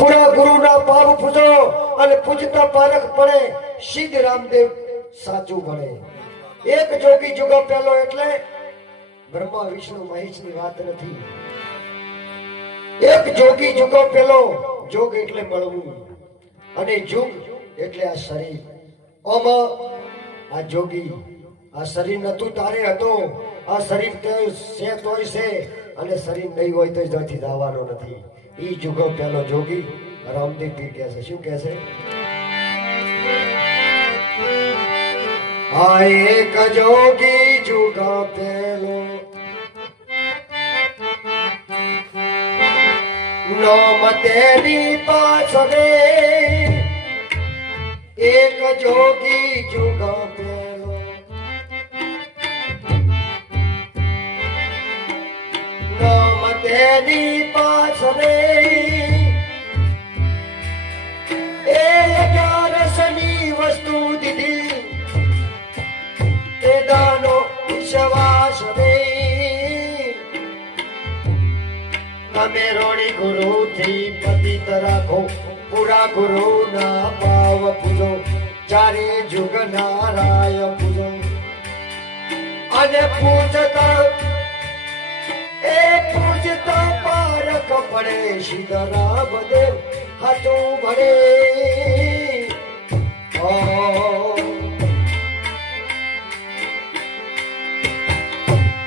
પૂરા ગુરુના પાવ પૂજો અને પૂજતા પારખ પડે સિદ્ધ રામદેવ સાચું ભણે. એક જોગી જુગો પેલો એટલે બ્રહ્મા વિષ્ણુ મહેશની વાત નથી. એક જોગી જુગો પેલો, જોગ એટલે મળવું અને જુગ એટલે આ શરીર. ઓમાં આ જોગી આ શરીર નતું તારે હતો, આ શરીર તે છે તોય છે અને શરીર નહીં હોય તો જથી જવાનો નથી. ઈ જુગો પેલો જોગી રામદેવ પીર કહે છે. શું કહે છે? આ એક જોગી જુગો પેલો નામ તેની પાછળે, એક જોગી જુગો પેલો નામ તેની પાછળે, એ 11ની વસ્તુ દીધી એ દાનો વિશ્વાસ રે. તમે રોણી ગુરુ થી પતિત રાખો, પૂરા ગુરુ ના પાવ પૂજો, ચારે જુગ નારાય પૂજો. અને પૂજતા એ પૂજતા પારખ પડે સિદ્ધ રામદેવ હાચું ભણે.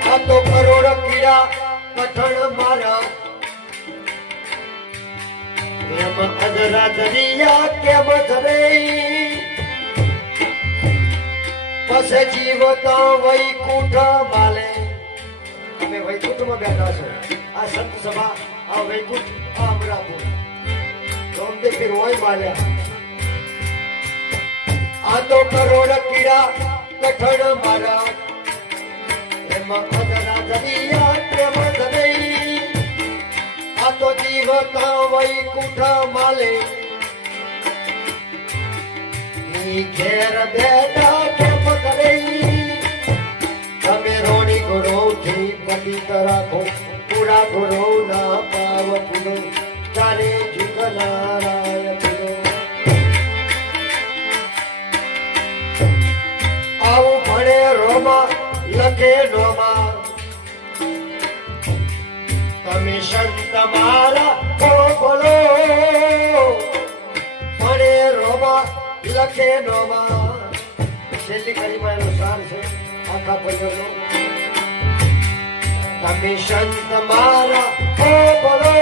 આ તો કરોડ કીડા કઠણ મારા, એમ અજરા દરિયા કેમ ધરે. પછે જીવતા વૈકુંઠ માલે. અમે વૈકુંઠમાં બેઠા છો. આ સંત સભા, આ વૈકુંઠ, આ અમરાપુર રામદેવ પીર હોય માલ્યા. આ તો કરોડ કીડા કઠણ મારા, એમાં અજરા દરિયા કેમ ધરે. આ તો જીવતા વૈકુંઠ માલે, ઘેર બેઠા કેમ કરે. તમે રોણી ગુરુ થી પતિત રાખો, પૂરા ગુરુ ના પાવ પૂજો, ચારે જુગ નારાય પૂજો. આવું ભણે રોમા લખે નોમા, તમે સંત મારા બોલો. ભણે રોમા લખે નોમા. છેલ્લી કડીમાં એનો સાર છે આખા ભજનનો. તમે સંત મારા બોલો.